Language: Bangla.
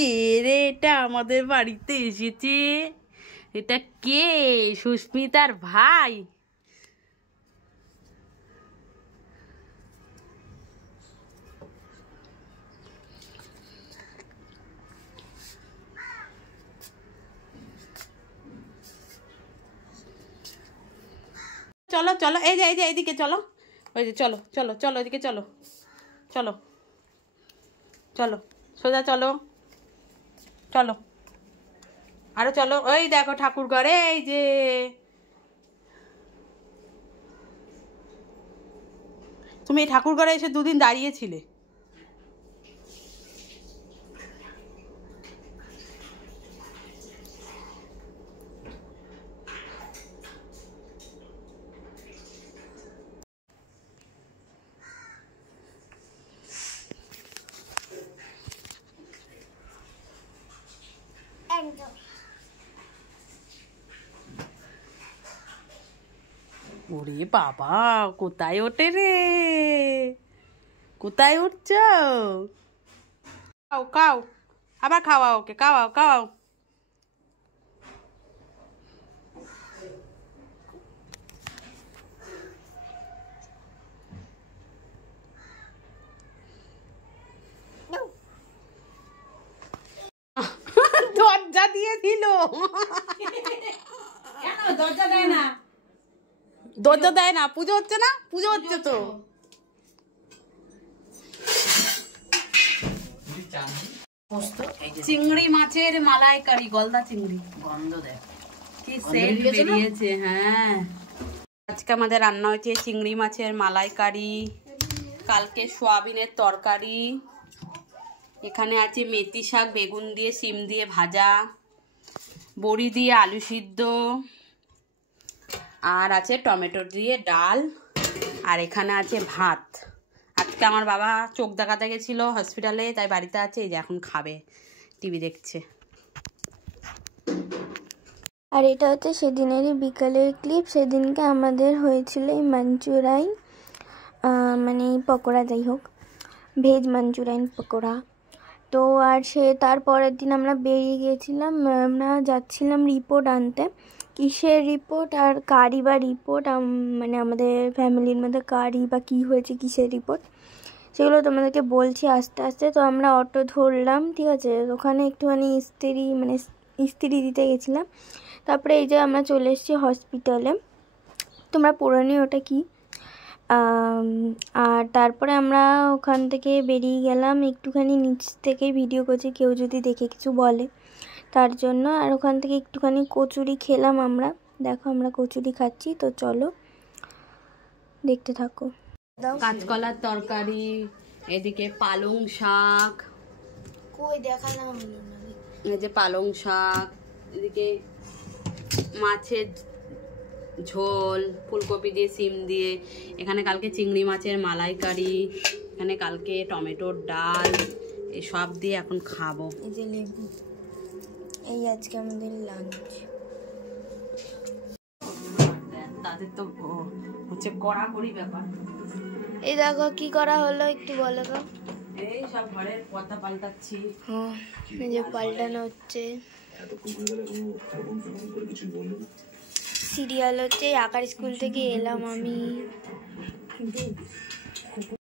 কে রে এটা আমাদের বাড়িতে এসেছে? এটা কে? সুস্মিতার ভাই। চলো চলো, এই যে এইদিকে চলো, ওই যে চলো চলো চলো, এদিকে চলো, চলো চলো, সোজা চলো, চলো আরো চলো। ওই দেখো ঠাকুর ঘরে, এই যে তুমি এই ঠাকুর ঘরে এসে দুদিন দাঁড়িয়েছিলে। ওরে বাবা, কোথায় ওঠে রে? কোথায় উঠছ? খাও খাও, আবার খাওয়াও ওকে, খাওয়াও খাওয়াও। দরজা দিয়ে দিল। দরজা দেয় না, দরজা দেয় না। পুজো হচ্ছে না? পুজো হচ্ছে তো। চিংড়ি মাছের মালাইকারি, গলদা চিংড়ি, গন্ধ দেয় কি সেন্ট বেরিয়েছে। হ্যাঁ, আজকে আমাদের রান্না হয়েছে চিংড়ি মাছের মালাইকারি, কালকে সোয়াবিনের তরকারি, এখানে আছে মেথি শাক বেগুন দিয়ে শিম দিয়ে ভাজা, বড়ি দিয়ে আলু সিদ্ধ, আর আছে টমেটো দিয়ে ডাল, আর এখানে আছে ভাত। আজকে আমার বাবা চোখ দেখাতে গেছিলো হসপিটালে, তাই বাড়িতে আছে, এই যে এখন খাবে, টিভি দেখছে। আর এটা হচ্ছে সেদিনেরই বিকালের ক্লিপ। সেদিনকে আমাদের হয়েছিল এই মাঞ্চুরাইন, মানে পকোড়া, যাই হোক ভেজ মাঞ্চুরাইন পকোড়া। তো আর তারপরের দিন আমরা বেরিয়ে গিয়েছিলাম, আমরা যাচ্ছিলাম রিপোর্ট আনতে। কিসের রিপোর্ট আর কারি বা রিপোর্ট, মানে আমাদের ফ্যামিলির মধ্যে কারি বা কী হয়েছে, কিসের রিপোর্ট, সেগুলো তোমাদেরকে বলছি আস্তে আস্তে। তো আমরা অটো ধরলাম, ঠিক আছে, ওখানে একটুখানি ইস্ত্রি দিতে গেছিলাম। তারপরে এই যে আমরা চলে এসেছি হসপিটালে, তোমরা পড়ে নিও ওটা কি। আর তারপরে আমরা ওখান থেকে বেরিয়ে গেলাম, একটুখানি নিচ থেকে ভিডিও করছি, কেউ যদি দেখে কিছু বলে তার জন্য। আর ওখান থেকে একটুখানি কচুরি খেলাম আমরা, দেখো আমরা কচুরি খাচ্ছি। তো চলো দেখতে থাকো। কাঁচকলার তরকারি, এদিকে পালং শাক, কই দেখালাম, এই যে পালং শাক, এদিকে মাছের ঝোল ফুলকপি দিয়ে শিম দিয়ে, এখানে কালকে চিংড়ি মাছের মালাইকারি, এখানে কালকে টমেটোর ডাল, এই সব দিয়ে এখন খাবো। এই যে লেবু, এই আজকে আমাদের লাঞ্চ। তাদের তো হচ্ছে কড়াকড়ি ব্যাপার। এই দেখো কি করা হলো, একটু বলো তো। এই সব ঘরের পর্দা পাল্টাচ্ছি। হ্যাঁ, এই যে পাল্টানো হচ্ছে। সিরিয়াল হচ্ছে, আঁকার স্কুল থেকে এলাম আমি।